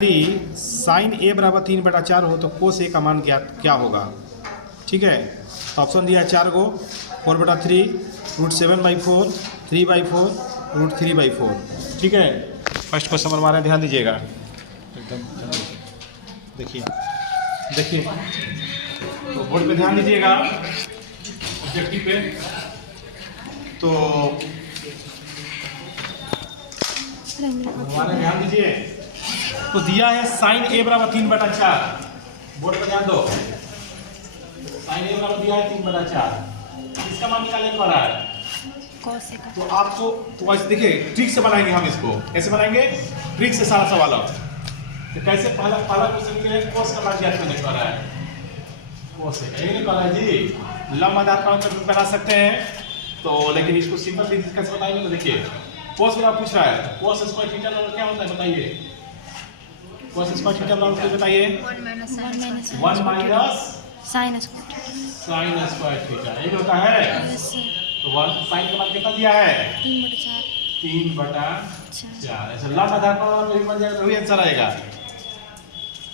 यदि साइन ए बराबर 3/4 हो तो कोस ए का मान ज्ञात क्या होगा। ठीक है, तो ऑप्शन दिया है 4 को, 4/3, √7/4, 3/4, √3/4। ठीक है, फर्स्ट क्वेश्चन बनवा रहे हैं, ध्यान दीजिएगा एकदम। देखिए देखिए तो बोर्ड पे ध्यान दीजिएगा, ऑब्जेक्टिव पे। तो हमारे ध्यान दीजिए, तो दिया है साइन ए बराबर 3/4। बोर्ड पर ध्यान दो, साइन ए बराबर दिया है 3/4। इसका मान निकालने को रहा है तो आपको तो ऐसे देखिए ट्रिक से बनाएंगे हम इसको। कैसे बनाएंगे? ट्रिक से सारा सवाल। तो कैसे पहला क्वेश्चन ये है, कोस का मान ज्ञात करने को रहा है। कोस का ये नहीं पता है जी, लंब आधार पर बना सकते हैं तो, लेकिन इसको सिंपल कैसे बताएंगे? तो देखिए कोस का पूछ रहा है, कोस स्क्वायर थीटा बराबर क्या होता है बताइए। कोस स्क्वायर थीटा बराबर बताइए 1 माइनस साइन स्क्वायर थीटा, यही होता है। तो 1 साइन का मान कितना दिया है? 3/4। ऐसे लंब आधार पर बन जाएगा, वही आंसर आएगा।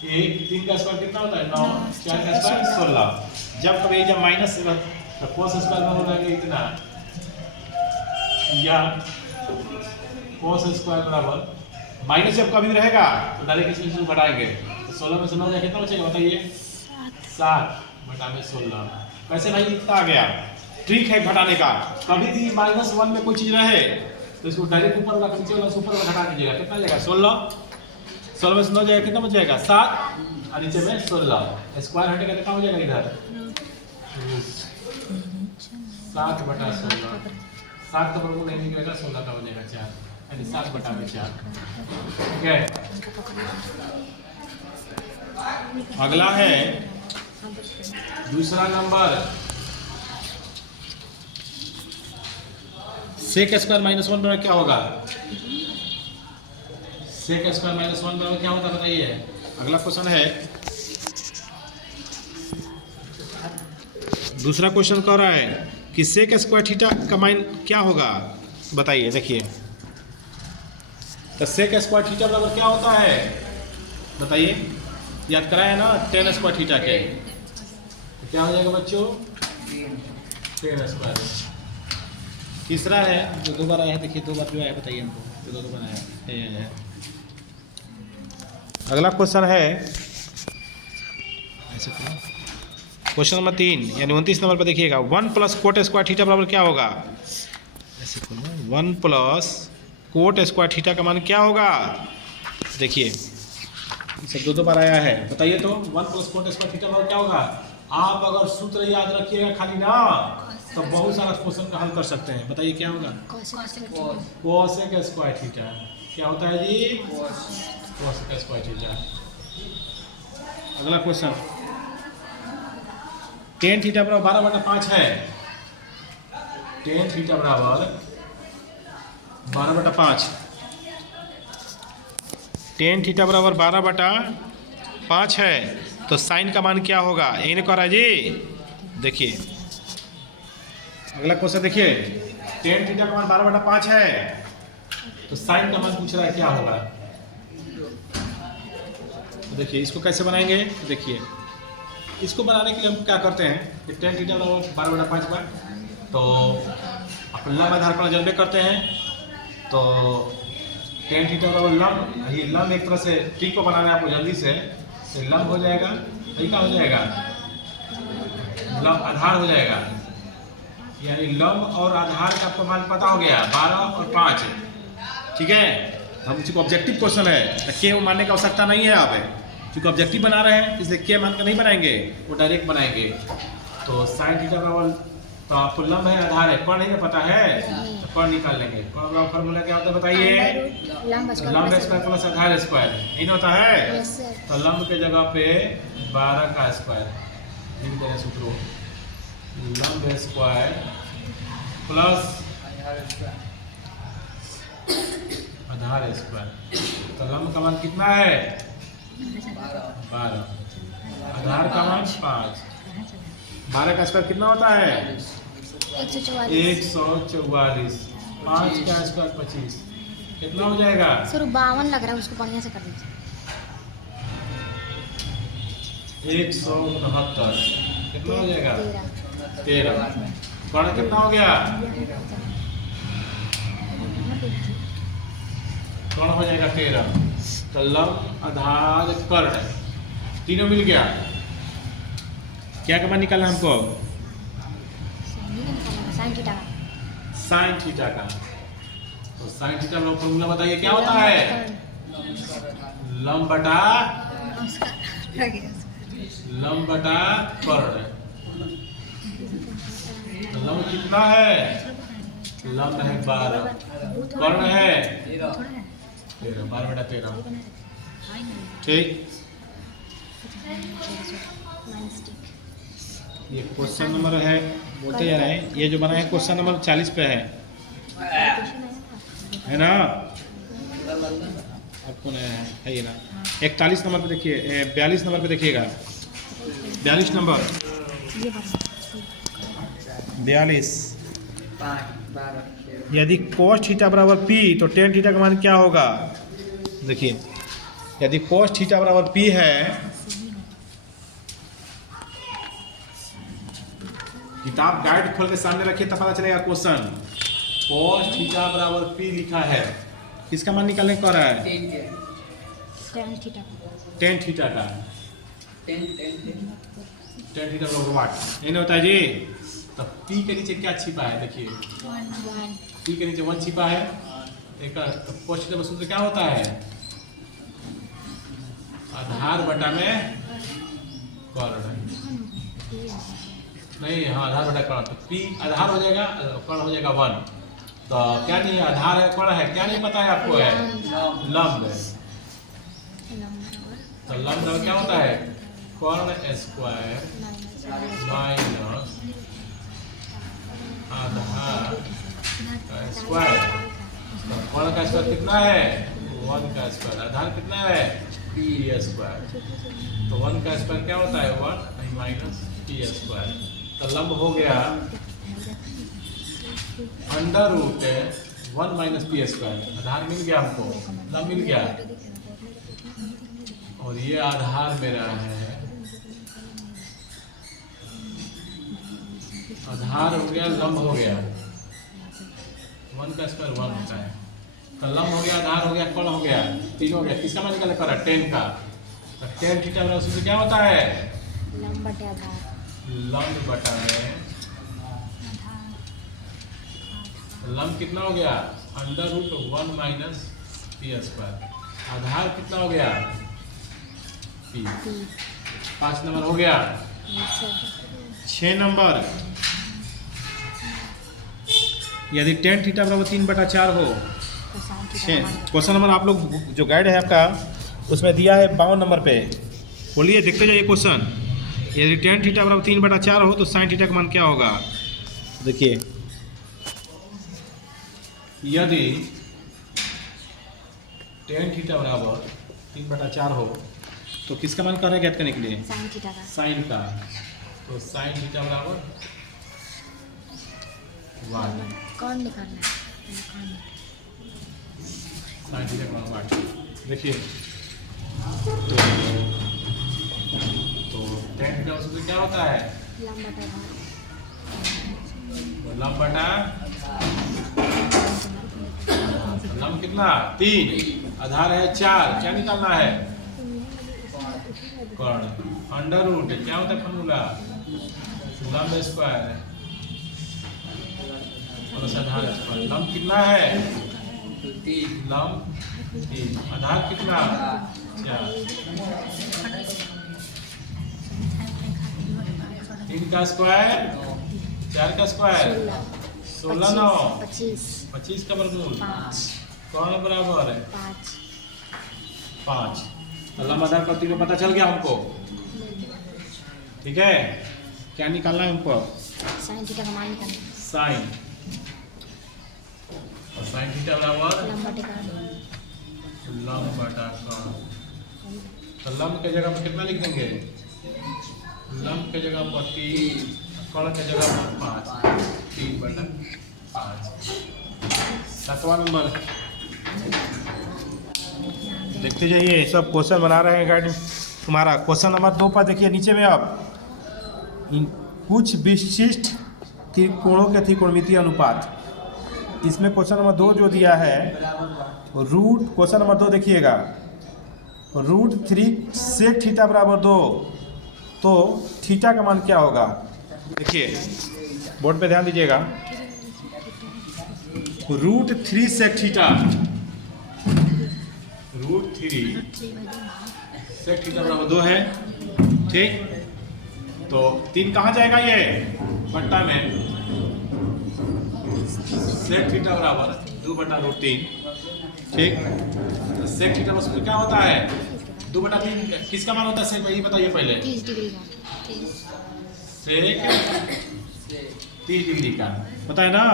3 का स्क्वायर कितना होता है? 9, 4 का स्क्वायर 16। जब कभी जब माइनस तो कोस स्क्वायर में होगा इतना, या कोस स्क्वायर बराबर माइनस जब कभी रहेगा तो डायरेक्ट इसमें घटाएंगे। तो 16 में से 9 कितना बचेगा बताइए? 7/16। कैसे भाई इतना आ गया? ट्रिक है घटाने का। कभी भी -1 में कोई चीज रहे तो इसको डायरेक्ट ऊपर वाला नीचे वाला ऊपर वाला घटा दीजिएगा। कितना जाएगा? 16 में से 9 जाएगा, कितना बचेगा? 7 और नीचे में 16। स्क्वायर हटेगा कितना हो जाएगा इधर? 7/16। 7 का वर्गमूल नहीं निकलेगा, 16 का हो जाएगा 4, यानी 7/4। ठीक है, अगला है दूसरा नंबर, सेक स्क्वायर -1 बराबर क्या होगा? सेक स्क्वायर -1 बराबर क्या होता है बताइए। अगला क्वेश्चन है, दूसरा क्वेश्चन कह रहा है कि सेक स्क्वायर थीटा का मान क्या होगा बताइए। देखिए तो सेक स्क्वायर थीटा बराबर क्या होता है बताइए। याद कराया ना tan स्क्वायर थीटा के, तो क्या हो जाएगा बच्चों? tan square. तीसरा है जो 2 बार आया है, देखिए 2 बार जो आया है बताइए हमको, जो 2 बार आया है। अगला क्वेश्चन है ऐसे क्वेश्चन नंबर 3 यानी 29 नंबर पर देखिएगा, 1 + कोट स्क्वायर थीटा बराबर क्या होगा? ऐसे खोलो, 1 + कोट स्क्वायर थीटा का मान क्या होगा? देखिए सब 2 बार आया है, बताइए तो 1 + कोट स्क्वायर थीटा बराबर क्या होगा? आप अगर सूत्र याद रखिएगा खाली ना तो बहुत सारा क्वेश्चन का हल कर सकते हैं। बताइए क्या होगा? Cosec square theta. क्या होता है जी? Cosec square theta. अगला क्वेश्चन, tan थीटा बराबर 12/5 है। tan थीटा बराबर 12/5। tan थीटा बराबर 12/5 है, तो साइन का मान क्या होगा? यही नहीं कह रहा जी। देखिए अगला क्वेश्चन देखिए, tan थीटा का मान 12/5 है, तो साइन का मान पूछ रहा है क्या होगा। तो देखिए इसको कैसे बनाएंगे। देखिए इसको बनाने के लिए हम क्या करते हैं कि tan थीटा बराबर 12/5 पर, तो अपन लंब आधार पर जनबे करते हैं। तो tan थीटा बराबर लंब, ये लंब एक तरह से ट्रिक को बनाना है आपको जल्दी से, तो लंब हो जाएगा, यही क्या हो जाएगा? लंब आधार हो जाएगा, यानी लंब और आधार का आपको मान पता हो गया 12 और 5। ठीक है, हम इसको ऑब्जेक्टिव क्वेश्चन है तो के मानने की आवश्यकता नहीं है। आप क्योंकि ऑब्जेक्टिव बना रहे हैं इसलिए के मान का नहीं बनाएंगे, वो डायरेक्ट बनाएंगे। तो साइन थीटा बराबर, तो आपको लंब है आधार है, पर नहीं ना पता है तो पर निकाल लेंगे। पर बराबर फॉर्मूला क्या होता है बताइए? लंब स्क्वायर प्लस आधार स्क्वायर, नहीं होता है। तो लंब के जगह पे 12 का स्क्वायर, सूत्र लंब स्क्वायर प्लस आधार स्क्वायर। तो लंब का मान कितना है? 12। आधार का मान 5। 12 का स्क्वायर कितना होता है? 144। 5 का स्क्वायर 25। कितना हो जाएगा? सर 52 लग रहा है, उसको बढ़िया से कर दीजिए। 169 कितना हो जाएगा 13। कर्ण कितना हो गया, कर्ण हो जाएगा 13। तो लंब आधार कर्ण तीनों मिल गया। क्या का मान निकालना हमको, साइन थीटा का। तो साइन थीटा का फॉर्मूला बताइए क्या होता है, लंब बटा कर्ण। लंब कितना है, लंब है 12, कर्ण है 13, 12/13। ठीक, ये क्वेश्चन नंबर है, बोलते जा रहे हैं, ये जो बना है क्वेश्चन नंबर 40 पे है ना, आपको नया है ये ना। 41 नंबर पे देखिए, 42 नंबर पे देखिएगा, 42 नंबर, 42। यदि cos थीटा बराबर p तो tan थीटा का मान क्या होगा। देखिए यदि cos थीटा बराबर p है, किताब गाइड खोल के सामने रखिए तब पता चलेगा क्वेश्चन। cos थीटा बराबर p लिखा है, किसका मान निकालने को कह रहा है, tan थीटा का। tan थीटा बराबर वाट नहीं होता है जी। तो p के नीचे क्या छिपा है, देखिए p के नीचे 1 छिपा है। एक तो cos थीटा का सूत्र क्या होता है, आधार बटा में कर्ण, नहीं हाँ आधार बटा कर्ण। तो p आधार हो जाएगा, कर्ण हो जाएगा 1। तो क्या नहीं है, आधार है कर्ण है, क्या नहीं पता है आपको, है लंब। तो लंब क्या होता है, कर्ण स्क्वायर माइनस आधार का स्क्वायर। तो कर्ण का स्क्वायर कितना है, 1 का स्क्वायर। आधार कितना है, p स्क्वायर। तो 1 का स्क्वायर क्या होता है, 1 माइनस p स्क्वायर। तो लंब हो गया √1 माइनस p स्क्वायर। आधार मिल गया हमको, लंब मिल गया, और ये आधार मेरा है, आधार हो गया, लंब हो गया। 1 का स्क्वायर 1 होता है। तो लंब हो गया, आधार हो गया, कर्ण हो गया, तीनों हो गया। किसका मान निकालना पड़ा, tan का। तो tan थीटा बराबर सूत्र क्या होता है, लंब बटा में। लंब कितना हो गया, √1 माइनस p स्क्वायर। आधार कितना हो गया, p। 5 नंबर हो गया। 6 नंबर, यदि tan थीटा बराबर 3/4 हो। क्वेश्चन नंबर आप लोग जो गाइड है आपका उसमें दिया है 52 नंबर पे। बोलिए देखते जाइए क्वेश्चन। यदि tan थीटा बराबर 3/4 हो तो sin थीटा का मान क्या होगा। देखिए यदि tan थीटा बराबर 3/4 हो तो किसका मान कर रहे हैं ज्ञात करने के लिए, साइन का। तो साइन थीटा बराबर 1, साइन थीटा बराबर 1। देखिए तो tan थीटा सूत्र क्या होता है, लंब बटा लंब कितना 3, आधार है 4, क्या निकालना है, कर्ण। √ क्या होता है फॉर्मूला, लंब स्क्वायर और आधार स्क्वायर। लंब कितना है, लंब 3, आधार कितना 4। 3 का स्क्वायर 4 का स्क्वायर 16 9 25 का वर्गमूल। कौन बराबर है 5। लंब आधार पर तीनों पता चल गया हमको। ठीक है, क्या निकालना है हमको, साइन थीटा का मान निकालना। साइन और साइन थीटा बराबर लंब बटा कर्ण। तो लंब के जगह पर कितना लिख देंगे, लंब के जगह पर 3, कर्ण के जगह पर 5, 3/5। 7वां नंबर देखते जाइए, सब क्वेश्चन बना रहे हैं गाइड। तुम्हारा क्वेश्चन नंबर 2 पर देखिए नीचे में। अब कुछ विशिष्ट त्रिकोणों के त्रिकोणमितीय अनुपात, इसमें क्वेश्चन नंबर 2 जो दिया है रूट, क्वेश्चन नंबर 2 देखिएगा, √3 सेक थीटा बराबर 2, तो थीटा का मान क्या होगा? देखिए बोर्ड पे ध्यान दीजिएगा। √3 सेक थीटा, √3 सेक थीटा बराबर 2 है, ठीक। तो 3 कहाँ जाएगा? ये बट्टा में सेक थीटा बराबर 2/√3, ठीक। तो सेक थीटा बस क्या होता है? 2/3 किसका मान होता है? सेक, ये बताइए पहले। 30 डिग्री का। सेक 30 डिग्री का पता है ना,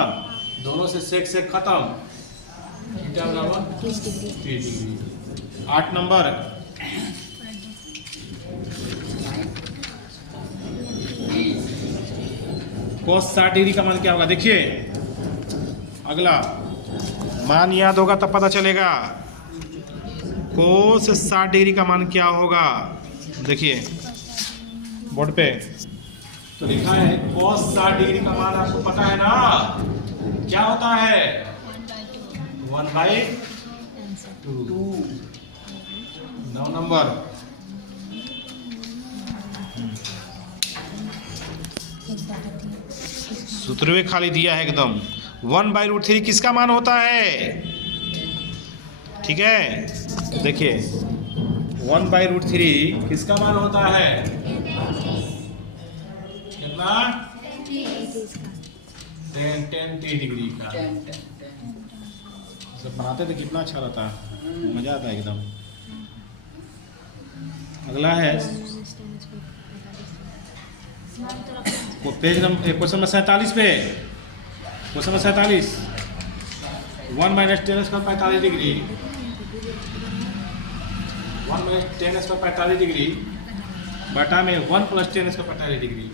दोनों से सेक खत्म, थीटा बराबर 30 degree. 30 degree. 8 number, cos 60 degree का मान क्या होगा? देखिए अगला मान याद होगा तब पता चलेगा। cos 60 डिग्री का मान क्या होगा? देखिए बोर्ड पे तो लिखा है cos 60 डिग्री का मान आपको पता है ना, क्या होता है? 1/2। 9 नंबर, सूत्र में खाली दिया है एकदम। 1/√3 किसका मान होता है? ठीक है, तो देखिए 1/√3 किसका मान होता है? कितना? 10 डिग्री का। सब बनाते थे कितना अच्छा रहता, मजा आता है एकदम। अगला है पेज नंबर, क्वेश्चन नंबर 47 पे, question number 47, 1 - 10 square 45 degree, 1 - 10 square 45 degree बटा में 1 + 10 स्क्वायर 45 डिग्री।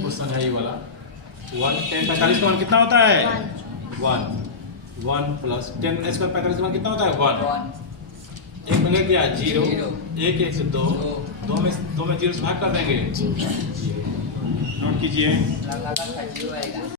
क्वेश्चन है ये वाला। 1 10 45 का मान कितना होता है? 1 1 + 10 स्क्वायर 45 का मान कितना होता है? 1। एक में ले गया 0, 1 1 से 2, 2 में 0 से भाग कर देंगे, नोट कीजिए।